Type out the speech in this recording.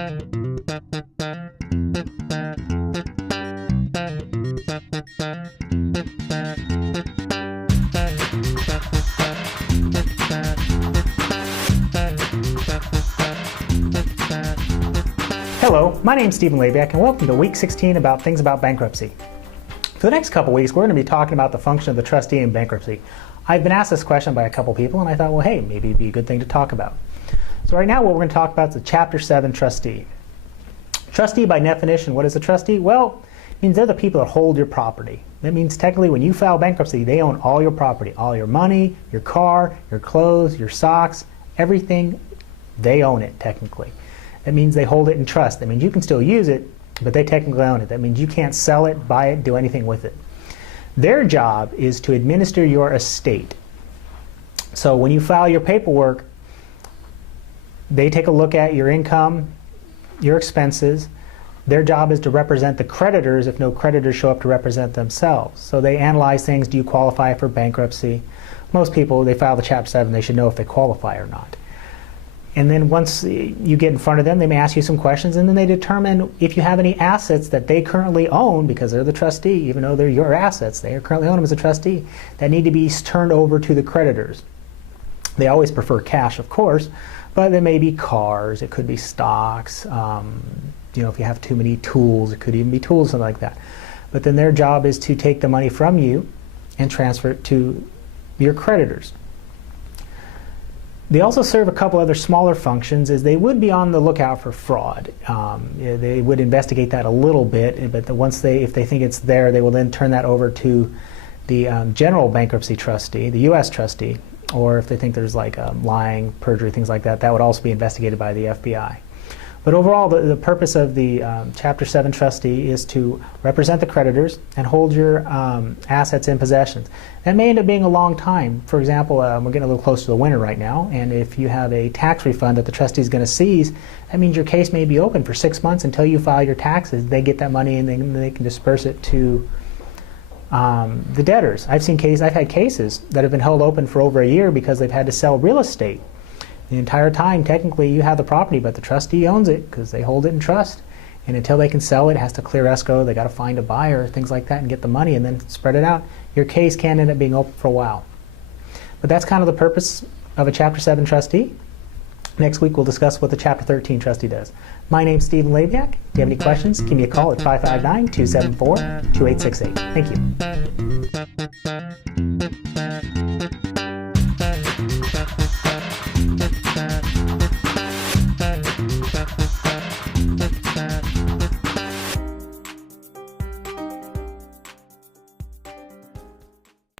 Hello, my name is Stephen Labiak, and welcome to Week 16 about things about bankruptcy. For the next couple weeks, we're going to be talking about the function of the trustee in bankruptcy. I've been asked this question by a couple people, and I thought, well, hey, maybe it'd be a good thing to talk about. So right now, what we're going to talk about is the Chapter 7 trustee. Trustee, by definition, what is a trustee? Well, it means they're the people that hold your property. That means technically when you file bankruptcy, they own all your property, all your money, your car, your clothes, your socks, everything. They own it, technically. That means they hold it in trust. That means you can still use it, but they technically own it. That means you can't sell it, buy it, do anything with it. Their job is to administer your estate. So when you file your paperwork, they take a look at your income, your expenses. Their job is to represent the creditors if no creditors show up to represent themselves. So they analyze things. Do you qualify for bankruptcy? Most people, they file the Chapter 7, they should know if they qualify or not. And then once you get in front of them, they may ask you some questions, and then they determine if you have any assets that they currently own, because they're the trustee, even though they're your assets, they currently own them as a trustee, that need to be turned over to the creditors. They always prefer cash, of course, but there may be cars, it could be stocks, if you have too many tools, it could even be tools, something like that. But then their job is to take the money from you and transfer it to your creditors. They also serve a couple other smaller functions, as they would be on the lookout for fraud. They would investigate that a little bit, but if they think it's there, they will then turn that over to the general bankruptcy trustee, the U.S. trustee, or if they think there's like lying, perjury, things like that, that would also be investigated by the FBI. But overall, the purpose of the Chapter 7 trustee is to represent the creditors and hold your assets in possession. That may end up being a long time. For example, we're getting a little close to the winter right now, and if you have a tax refund that the trustee is going to seize, that means your case may be open for 6 months until you file your taxes. They get that money and they can disperse it to the debtors. I've had cases that have been held open for over a year because they've had to sell real estate. The entire time, technically, you have the property, but the trustee owns it because they hold it in trust. And until they can sell it, it has to clear escrow. They got to find a buyer, things like that, and get the money and then spread it out. Your case can end up being open for a while. But that's kind of the purpose of a Chapter 7 trustee. Next week, we'll discuss what the Chapter 13 trustee does. My name's Stephen Labiak. If you have any questions, give me a call at 559-274-2868. Thank you.